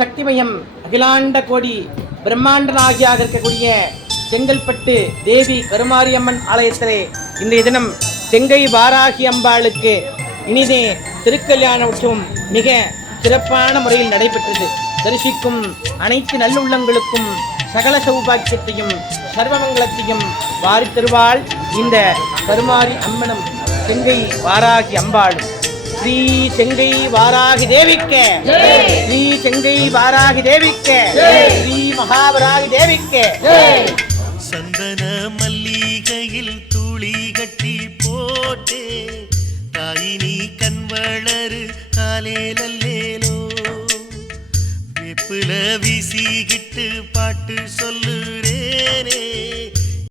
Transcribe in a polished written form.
சக்திமயம் அகிலாண்ட கோடி பிரம்மாண்டனாகியாக இருக்கக்கூடிய செங்கல்பட்டு தேவி கருமாரியம்மன் ஆலயத்திலே இன்றைய தினம் செங்கை வாராகி அம்பாளுக்கு இனிதே திருக்கல்யாண உற்சவம் மிக சிறப்பான முறையில் நடைபெற்றது. தரிசிக்கும் அனைத்து நல்லுள்ளங்களுக்கும் சகல சௌபாக்கியத்தையும் சர்வமங்கலத்தையும் வாரி தருவாள் இந்த கருமாரி அம்மனும் செங்கை வாராகி அம்பாளும். ஸ்ரீ செங்கை வாராகி தேவிக்க, ஸ்ரீ செங்கை வாராகி தேவிக்க, ஸ்ரீ மகாவராகி தேவிக்க. சந்தன மல்லிகையில் துளி கட்டி போட்டே தாயினி கண் வளரு காலேலல்லேலோ வேப்புல வீசிக்கிட்டு பாட்டு சொல்லுறேனே